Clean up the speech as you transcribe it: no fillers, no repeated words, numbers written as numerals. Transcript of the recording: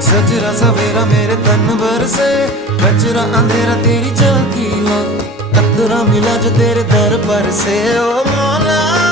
सजरा सवेरा मेरे तन भर से, कचरा अंधेरा तेरी झांकी ला, कतरा मिला जो तेरे दर पर से। ओ मौला